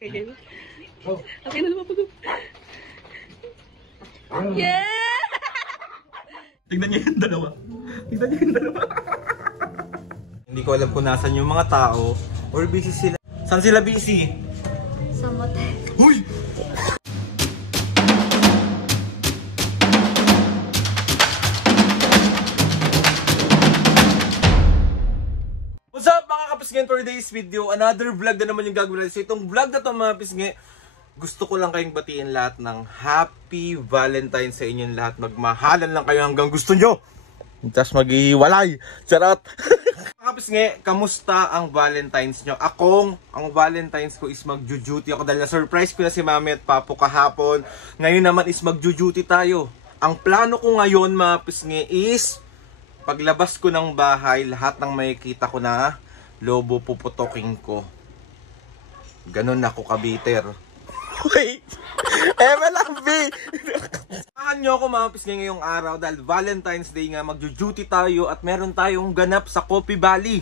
Okay. Okay na naman po. Yeah! Tignan niyo yung dalawa. Tignan niyo yung dalawa. Hindi ko alam kung nasan yung mga tao or busy sila. Saan sila busy? Sa motel. Huy! What's up mga kapisngi? For today's video, another vlog na naman yung gagawin natin. So itong vlog na to mga kapisngi, gusto ko lang kayong batiin lahat ng Happy Valentine's sa inyong lahat. Magmahalan lang kayo hanggang gusto nyo. Tapos maghihiwalay. Charot! Mga kapisngi, kamusta ang Valentine's nyo? Ang Valentine's ko is magjo-duty ako dahil na-surprise ko na si Mami at Papo kahapon. Ngayon naman is magjo-duty tayo. Ang plano ko ngayon mga kapisngi is paglabas ko ng bahay, lahat ng makikita ko na lobo puputoking ko. Ganun ako kabiter. Wait! MLB! Samahan nyo ako mga pisngi ngayong araw dahil Valentine's Day nga, magjo-duty tayo at meron tayong ganap sa Coffee Valley.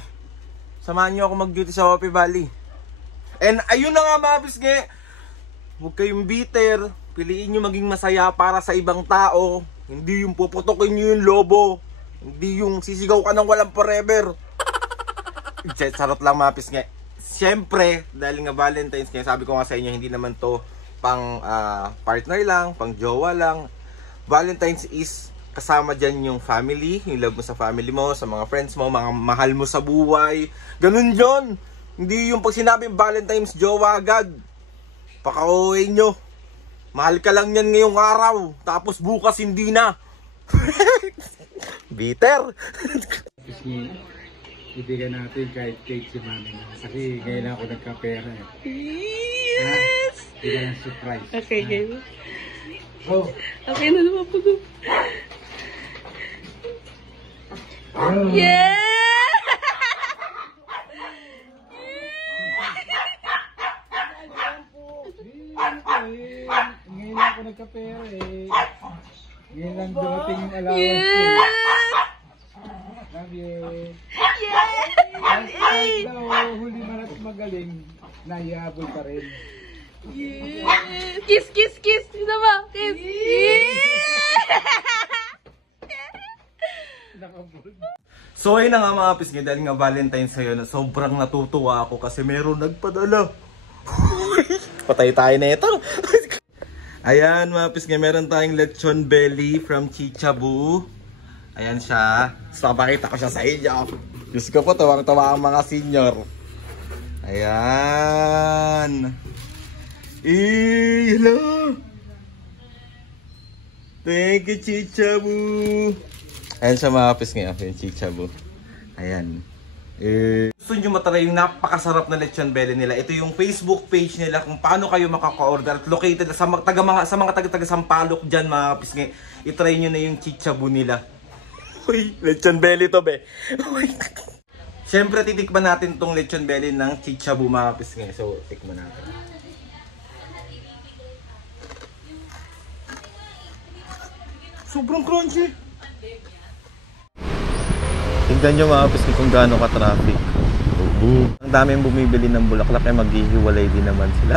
Samahan nyo ako mag-duty sa Coffee Valley. And ayun na nga mga pisngi, huwag kayong bitter, piliin nyo maging masaya para sa ibang tao. Hindi yung puputokin nyo yung lobo. Hindi yung sisigaw ka ng walang forever. Sarot lang mga pisngi. Siyempre, dahil nga Valentine's kaya sabi ko nga sa inyo, hindi naman to pang partner lang, pang jowa lang. Valentine's is kasama dyan yung family, yung love mo sa family mo, sa mga friends mo, mga mahal mo sa buhay. Ganun yun. Hindi yung pag sinabing Valentine's, jowa agad. Pakauwi nyo. Mahal ka lang yan ngayong araw. Tapos bukas hindi na. Bitter. Kasi ibigyan natin kahit cake si Mami na. Kasi ngayon ako nagka-pera eh. Yes! Bigyan ng surprise. Okay, game. Oh! Okay na naman po. Yeah! Ngayon ako nagka-pera eh. Ngayon lang dumating yung allowance ko. Yes! Love you. Yes! Kahit daw huli man at magaling, naihabol pa rin. Yes! Kiss, kiss, kiss! Ito ba? Kiss! Yes! Nakabul. So ayun na nga mga pisngi, dahil nga Valentine's ngayon, sobrang natutuwa ako kasi meron nagpadala. Patay tayo na ito. Ayan mga pisngi, meron tayong lechon belly from Chichabu. Ayan siya. So pakita ko siya sa inyo. Diyos ko po, tawang-tawa ang mga senior. Ayan. Hello. Thank you Chichabu. Ayan siya mga pisngi, yung Chichabu. Ayan. Gusto nyo matry yung napakasarap na lechon belly nila. Ito yung Facebook page nila kung paano kayo makaka-order. At located sa mga taga Sampaloc dyan mga pisngi. I-try nyo na yung Chichabu nila. Uy, lechon belly to be. Siyempre titikman natin tong lechon belly ng Chichabu mga pisngi. So tikman natin. Sobrang crunchy. Tignan nyo mga pisngi kung gaano ka-traffic. Ang daming bumibili ng bulaklak ay maghihiwalay din naman sila.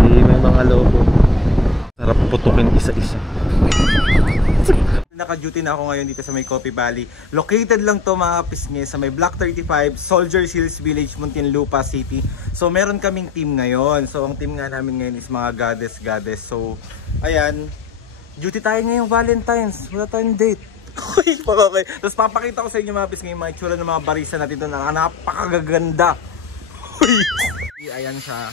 May mga lobo. Sarap putukin isa-isa. Naka-duty na ako ngayon dito sa may Coffee Valley. Located lang to mga pisngi sa may Block 35, Soldier Hills Village, Muntinlupa City. So meron kaming team ngayon. So ang team nga namin ngayon is mga goddess. So ayan, duty tayo ngayong Valentine's. Wala tayong date. Okay. Tapos papakita ko sa inyo mga pisngi yung mga itsura ng mga barista natin doon na napakagaganda. Ayan siya.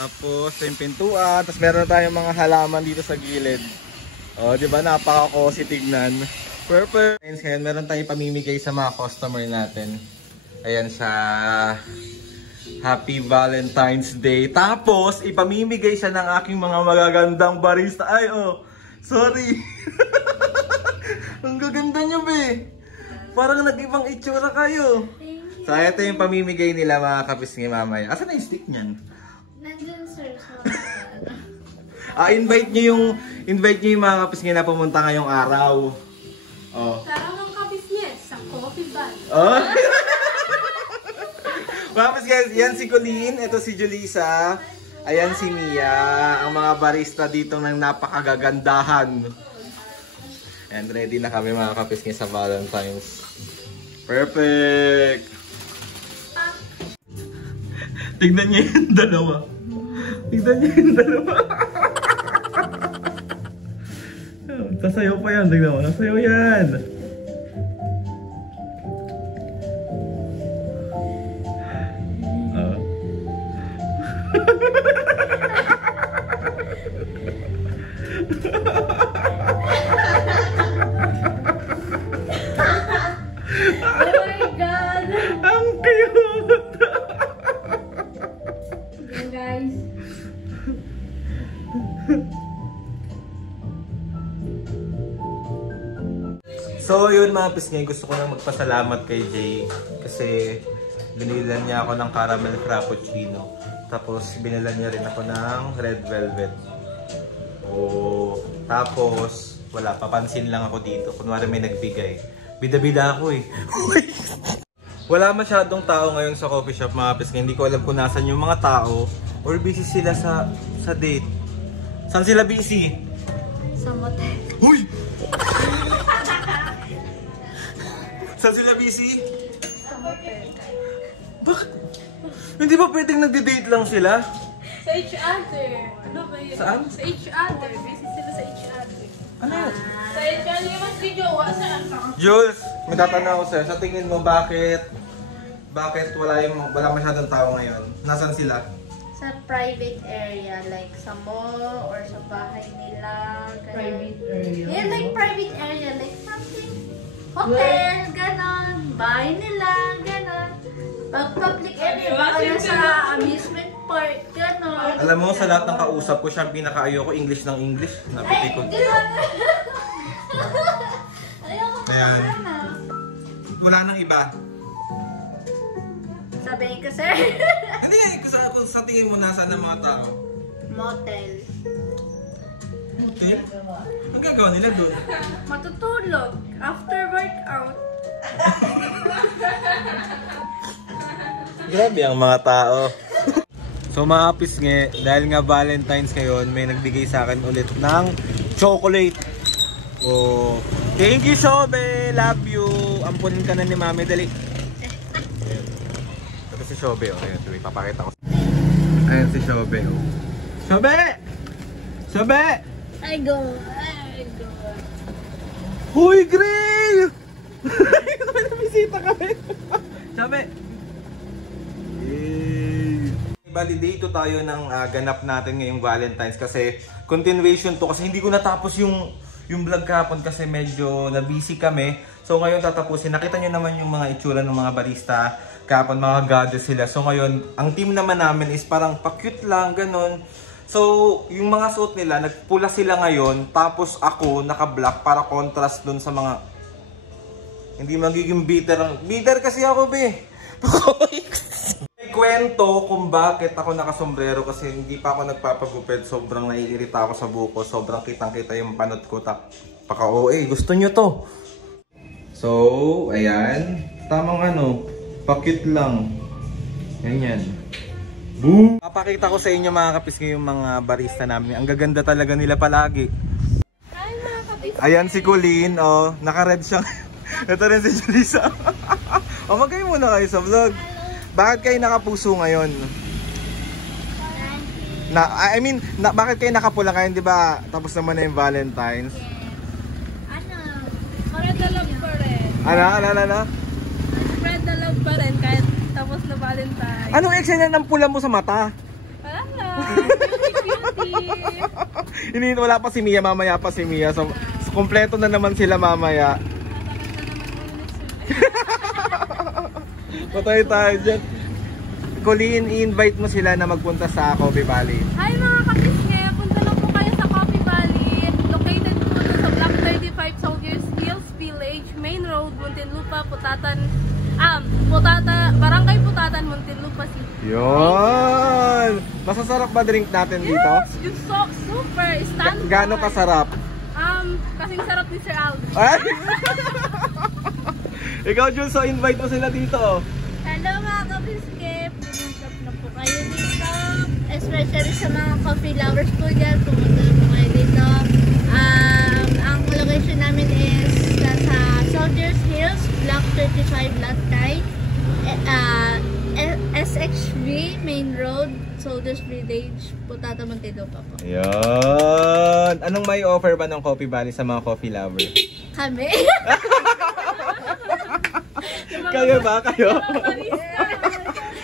Tapos yung pintuan. Tapos meron tayong mga halaman dito sa gilid. O, di ba? Napaka-cozy tignan. Perfect. Ngayon, meron tayong pamimigay sa mga customer natin. Ayan siya. Happy Valentine's Day. Tapos, ipamimigay siya ng aking mga magagandang barista. Ay, oh. Sorry. Ang gaganda niyo, be. Parang nag-ibang itsura kayo. So, ito yung pamimigay nila mga kapisngi mamaya. Asan na yung stick niyan? Nandun, sir. Invite niyo yung mga kapisngi na pumunta ngayong araw. Oh. Tara ng kapisngi sa Coffee Valley. Oh. Mga guys, yan si Colleen, ito si Julissa, ayan si Mia, ang mga barista dito ng napakagagandahan. And ready na kami mga kapisngay sa Valentine's. Perfect! Tignan niyo yung dalawa. Tignan niyo yung dalawa. Sasayaw pa yan, tignan mo. Nasayaw yan. Oh my God! Ang cute! Yan guys. So yun mga pisngay, gusto ko nang magpasalamat kay Jay kasi binilan niya ako ng caramel frappuccino, tapos binilan niya rin ako ng red velvet. Oh, tapos wala, papansin lang ako dito, kunwari may nagbigay. Bida-bida ako eh. Wala masyadong tao ngayon sa coffee shop mga pisngay, hindi ko alam kung nasan yung mga tao or busy sila sa date. Saan sila busy? Sa motel. Huy! Saan sila busy? Sa motel. Bakit? Hindi ba pwedeng nagde-date lang sila? Sa each other. Ano ba yun? Saan? Sa each other. Busy sila sa each other. Ano? Sa each other. Yung mas video, saan? Jules, may tatanong ako sa'yo. Sa tingin mo, bakit wala masyadong tao ngayon? Nasaan sila? Sa private area, like sa mall or sa bahay nila. Private area? Yeah, like private area, like something. Hotel, ganon. Bahay nila, ganon. Pag public area, baka sa amusement park, ganon. Alam mo, sa lahat ng kausap ko, siya ang pinaka-ayoko English ng English. Napiti ko. Ganon. Ayoko pa Ayan. sana. Wala nang iba. Sabihin ko, sir. Hindi nga, kung sa tingin mo, nasaan ang mga tao? Motel. Okay. Ang gagawa nila doon? Matutulog. After workout. Grabe ang mga tao. So mga pisngi, dahil nga Valentine's ngayon, may nagbigay sa akin ulit ng chocolate. Oh, thank you Shobe! Love you! Ampunin ka na ni Mami, dali. Ito si Shobe, oh. Ayan, tuloy, papakita ko. Ayan si Shobe, oh. Shobe! Shobe! I go. Huy, Gray! May nabisita kami. Shobe! Bali, dito tayo ng ganap natin ngayong Valentine's kasi continuation to kasi hindi ko natapos yung vlog kahapon kasi medyo na-busy kami. So ngayon tatapusin. Nakita nyo naman yung mga itsura ng mga barista kahapon, mga goddess sila. So ngayon, ang team naman namin is parang pa-cute lang, ganun. So yung mga suot nila, nagpula sila ngayon, tapos ako naka-black para contrast dun sa mga hindi magiging bitter. Bitter kasi ako, be. Kwento kung bakit ako nakasombrero kasi hindi pa ako nagpapagupit. Sobrang naiirita ako sa buko. Sobrang kitang-kita yung panot ko. Paka-OA. Gusto nyo to. So, ayan. Tamang ano. Pa-cute lang. Ganyan. Boom! Papakita ko sa inyo mga kapisngay yung mga barista namin. Ang gaganda talaga nila palagi. Ay, mga kapisngay. Ayan si Colleen. Oh, naka-red siya. Ito rin si Julissa. O, magkayo muna kayo sa vlog. Bakit kayo nakapuso ngayon? Bakit kayo nakapula ngayon, di ba? Tapos naman na yung Valentine's. Spread the love pa rin. Ano? Spread the love pa rin kahit tapos na Valentine. Anong eksena ng pula mo sa mata? Wala lang. Cutie. Wala pa si Mia, mamaya pa si Mia. So, kompleto na naman sila mamaya. Patay tayo dyan. Colleen, i-invite mo sila na magpunta sa Coffee Valley. Hi mga kapisngay, punta lang po kayo sa Coffee Valley. Located po sa Block 35 Soldiers Hills Village, Main Road, Muntinlupa, Barangay Putatan, Muntinlupa City. Yun! Masasarap ba drink natin dito? Yes! Yung super standard. Gaano kasarap? Kasing sarap ni Sir Alvin. Ay! Ikaw, Jules, so invite mo sila dito. Hello mga kapiskip! especially sa mga coffee lovers po dyan, pumunta na po kayo dito. Ang location namin is sa Soldiers Hills, Block 35, Lot 9, SXV Main Road, Soldiers Village, Putata, Muntinlupa po. Yan. Anong may offer ba ng Coffee Valley sa mga coffee lover? Kami. Kayo ba? Kayo?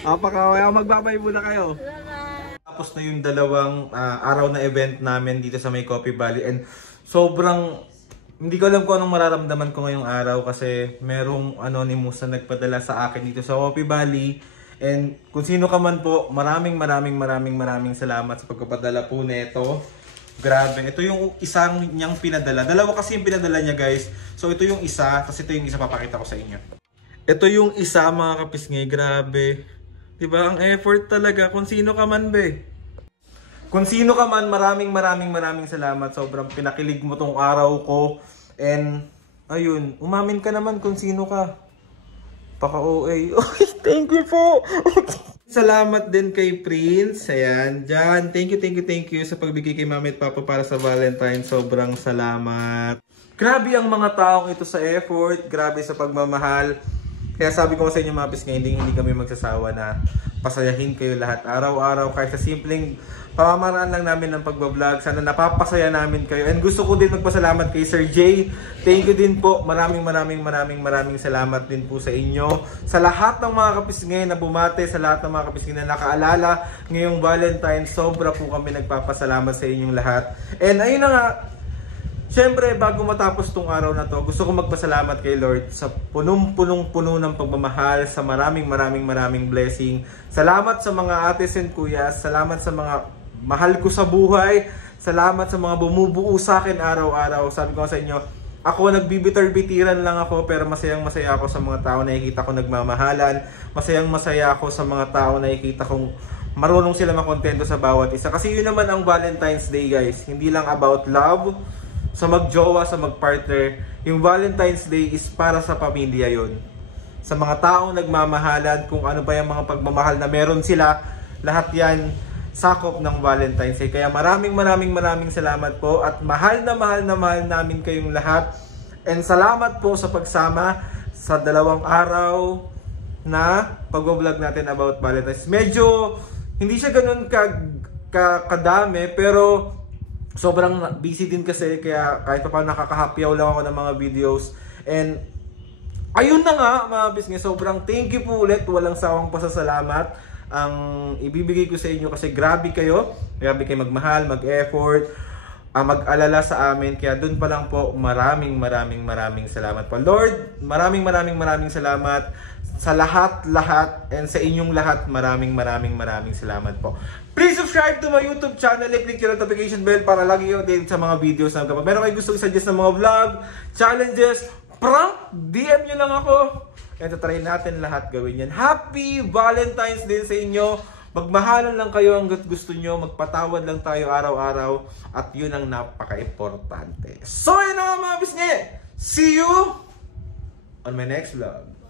Apakawaya, magbabay muna kayo. Tapos na yung dalawang araw na event namin dito sa may Coffee Valley, and sobrang hindi ko alam kung anong mararamdaman ko ngayong araw kasi merong anonymous na nagpadala sa akin dito sa Coffee Valley. And kung sino ka man po, maraming salamat sa pagpapadala po nito. Grabe, ito yung isang niyang pinadala. Dalawa kasi yung pinadala niya, guys. So ito yung isa, tapos ito yung isa papakita ko sa inyo. Ito yung isa, mga kapisngay, grabe. Diba, ang effort talaga kung sino ka man, be. Kung sino ka man, maraming salamat. Sobrang pinakilig mo tong araw ko. And ayun, umamin ka naman kung sino ka. Paka-OA. Okay, thank you po. Salamat din kay Prince. Ayan, dyan. Thank you sa pagbigay kay Mami at Papa para sa Valentine. Sobrang salamat. Grabe ang mga taong ito sa effort. Grabe sa pagmamahal. Kaya sabi ko sa inyo, mga pisngay, hindi kami magsasawa na pasayahin kayo lahat araw-araw. Kahit sa simpleng pamamaraan lang namin ng pagbablog. Sana napapasaya namin kayo. And gusto ko din magpasalamat kay Sir Jay. Thank you din po. Maraming salamat din po sa inyo. Sa lahat ng mga kapisngay na bumate, sa lahat ng mga kapisngay na nakaalala ngayong Valentine, sobra po kami nagpapasalamat sa inyong lahat. And ayun na nga, syempre, bago matapos tong araw na to, gusto ko magpasalamat kay Lord sa punong-puno ng pagmamahal, sa maraming blessing. Salamat sa mga ates and kuyas, salamat sa mga mahal ko sa buhay, salamat sa mga bumubuo sa akin araw-araw. Sabi ko sa inyo, ako nagbibitir-bitiran lang ako, pero masayang-masaya ako sa mga tao na nakikita ko nagmamahalan. Masayang-masaya ako sa mga tao na nakikita kong marunong sila makontento sa bawat isa. Kasi yun naman ang Valentine's Day, guys. Hindi lang about love, sa magjowa, sa magpartner. Yung Valentine's Day is para sa pamilya yon. Sa mga taong nagmamahalan, kung ano ba yung mga pagmamahal na meron sila, lahat yan sakop ng Valentine's Day. Kaya maraming salamat po, at mahal na mahal namin kayong lahat. And salamat po sa pagsama sa dalawang araw na pag-vlog natin about Valentine's. Medyo hindi siya ganun kadami, pero sobrang busy din kasi, kaya kahit pa nakakahapyaw lang ako ng mga videos. And ayun na nga, mga bisnes, sobrang thank you po ulit. Walang sawang pasasalamat ang ibibigay ko sa inyo kasi grabe kayo magmahal, mag-effort, mag-alala sa amin. Kaya dun pa lang po, maraming salamat po. Lord, maraming salamat sa lahat, and sa inyong lahat, maraming salamat po. Please subscribe to my YouTube channel, click yung notification bell para lagi yung update sa mga videos na kapag meron kayo gusto i-suggest ng mga vlog, challenges, prank, DM nyo lang ako. Ito, try natin lahat gawin yan. Happy Valentine's Day sa inyo. Magmahalan lang kayo hanggat gusto nyo. Magpatawad lang tayo araw-araw. At yun ang napaka-importante. So, yun na mga bisngi. See you on my next vlog.